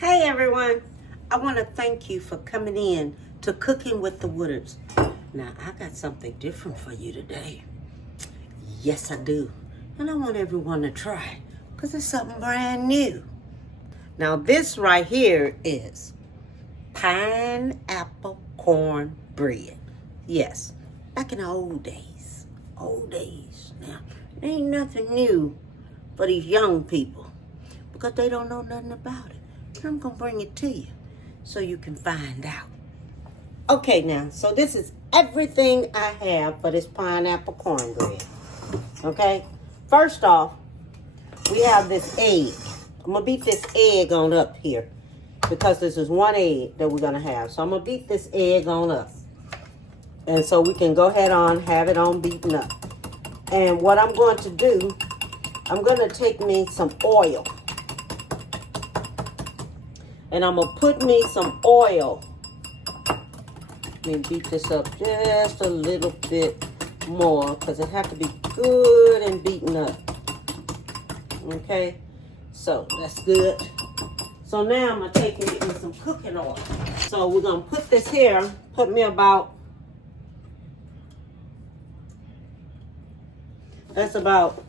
Hey everyone, I want to thank you for coming in to Cooking with the Woodards. Now I got something different for you today. Yes I do, and I want everyone to try because it's something brand new. Now this right here is pineapple cornbread. Yes, back in the old days. Now, it ain't nothing new for these young people because they don't know nothing about it. I'm gonna bring it to you so you can find out. Okay now, so this is everything I have for this pineapple cornbread. Okay, first off, we have this egg. I'm gonna beat this egg on up here because this is one egg that we're gonna have. So I'm gonna beat this egg on up. And so we can go ahead on, have it on beaten up. And what I'm going to do, I'm gonna take me some oil. And I'm gonna put me some oil. Let me beat this up just a little bit more because it has to be good and beaten up. Okay, so that's good. So now I'm gonna take and get me some cooking oil. So we're gonna put this here, put me about, that's about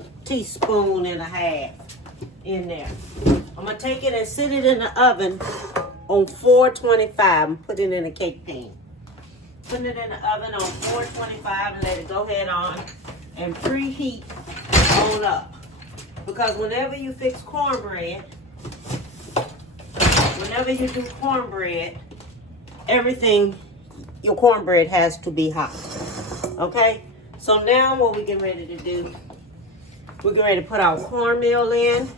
a teaspoon and a half in there. I'm gonna take it and sit it in the oven on 425 and put it in a cake pan. Putting it in the oven on 425 and let it go ahead on and preheat on up. Because whenever you fix cornbread, whenever you do cornbread, everything, your cornbread has to be hot. Okay? So now what we getting ready to do, we're getting ready to put our cornmeal in.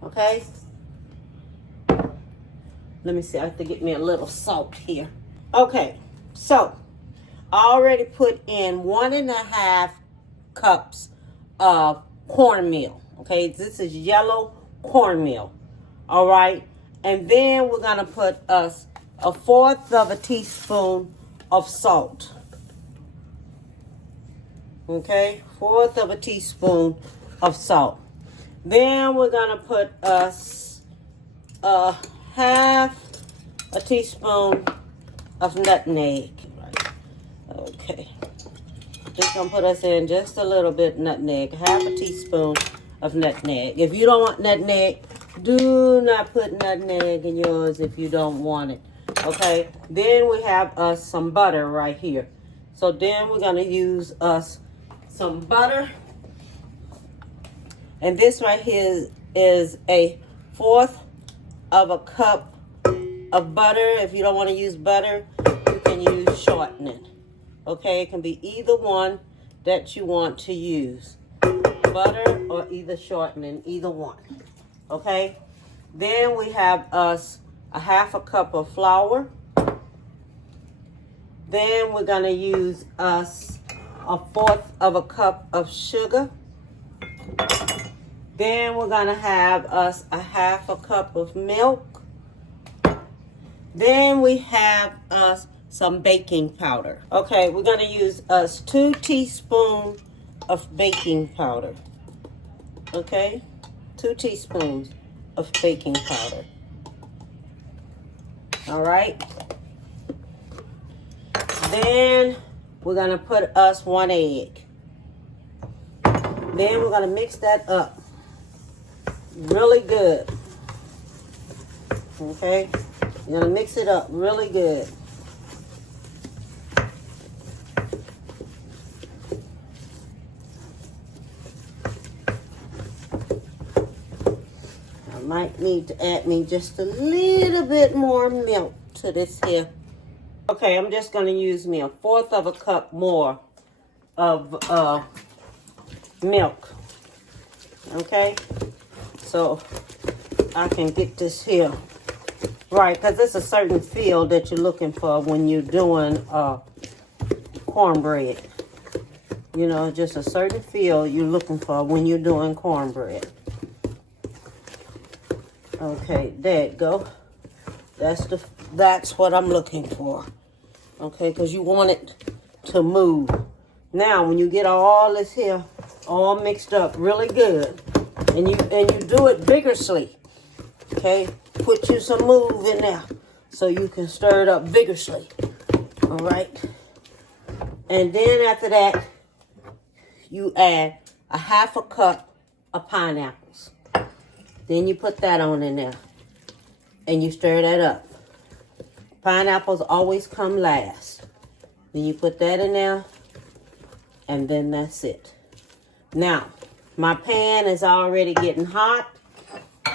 Okay, let me see, I have to get me a little salt here. Okay, so I already put in 1.5 cups of cornmeal. Okay, this is yellow cornmeal. All right, and then we're gonna put us 1/4 of a teaspoon of salt. Okay, 1/4 of a teaspoon of salt. Then we're gonna put us 1/2 a teaspoon of nutmeg. Okay, just gonna put us in just a little bit nutmeg, 1/2 a teaspoon of nutmeg. If you don't want nutmeg, do not put nutmeg in yours if you don't want it. Okay, then we have us some butter right here. So then we're gonna use us some butter. And this right here is 1/4 of a cup of butter. If you don't want to use butter, you can use shortening. Okay, it can be either one that you want to use. Butter or either shortening, either one. Okay, then we have us 1/2 cup of flour. Then we're going to use us 1/4 of a cup of sugar. Then we're gonna have us 1/2 cup of milk. Then we have us some baking powder. Okay, we're gonna use us 2 teaspoons of baking powder. Okay, 2 teaspoons of baking powder. All right. Then we're gonna put us 1 egg. Then we're gonna mix that up really good. Okay, you're gonna mix it up really good. I might need to add me just a little bit more milk to this here. Okay, I'm just gonna use me 1/4 of a cup more of milk. Okay, so I can get this here right, because there's a certain feel that you're looking for when you're doing cornbread. You know, just a certain feel you're looking for when you're doing cornbread. Okay, there you go. That's what I'm looking for. Okay, because you want it to move. Now, when you get all this here all mixed up really good, and you do it vigorously. Okay, put you some move in there so you can stir it up vigorously. All right. And then after that, you add a 1/2 cup of pineapples. Then you put that on in there and you stir that up. Pineapples always come last. Then you put that in there and then that's it. Now, my pan is already getting hot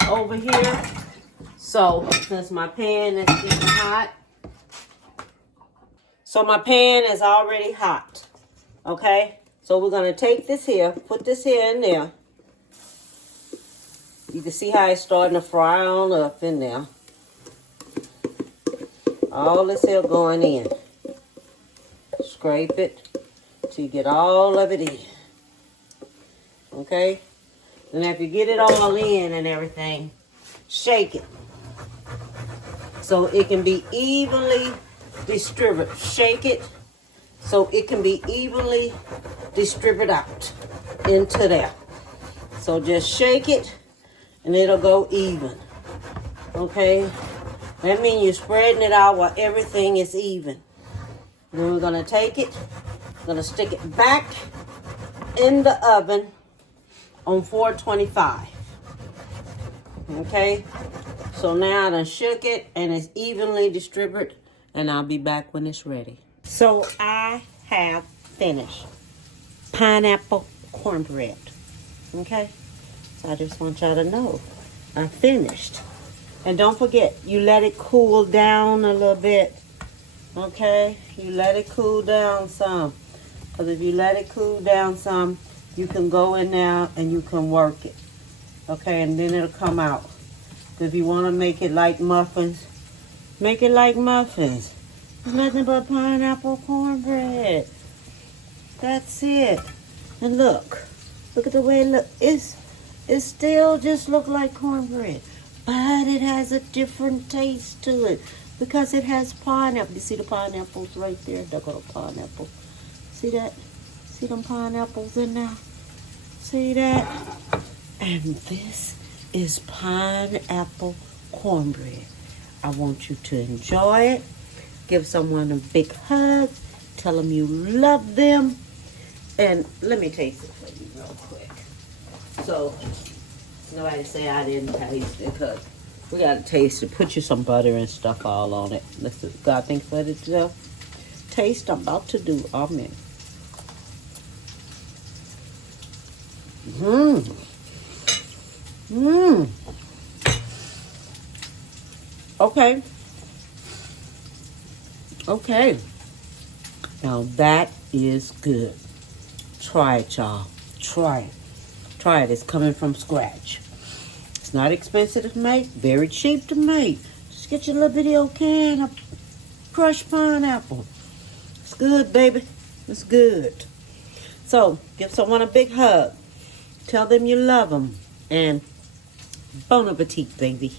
over here. So, since my pan is getting hot, so my pan is already hot. Okay? So we're going to take this here, put this here in there. You can see how it's starting to fry on up in there. All this here going in. Scrape it till you get all of it in. Okay? And after you get it all in and everything, shake it so it can be evenly distributed. Shake it so it can be evenly distributed out into there. So just shake it and it'll go even. Okay? That means you're spreading it out while everything is even. Then we're going to take it, going to stick it back in the oven on 425. Okay? So now I done shook it and it's evenly distributed, and I'll be back when it's ready. So I have finished pineapple cornbread. Okay? So I just want y'all to know I finished. And don't forget, you let it cool down a little bit. Okay? You let it cool down some. Because if you let it cool down some, you can go in there and you can work it. Okay? And then it'll come out. If you want to make it like muffins, make it like muffins. It's nothing but pineapple cornbread. That's it. And look at the way it looks. It still just look like cornbread, but it has a different taste to it because it has pineapple. You see the pineapples right there? They're got a pineapple. See that? See them pineapples in there? See that? And this is pineapple cornbread. I want you to enjoy it. Give someone a big hug. Tell them you love them. And let me taste it for you real quick. So, nobody say I didn't taste it, because we got to taste it. Put you some butter and stuff all on it. Let's see. God thanks for the taste I'm about to do. Amen. Okay. Okay. Now that is good. Try it, y'all. Try it. Try it. It's coming from scratch. It's not expensive to make. Very cheap to make. Just get your little bitty old can of crushed pineapple. It's good, baby. It's good. So, give someone a big hug. Tell them you love them. And bon appetit, baby.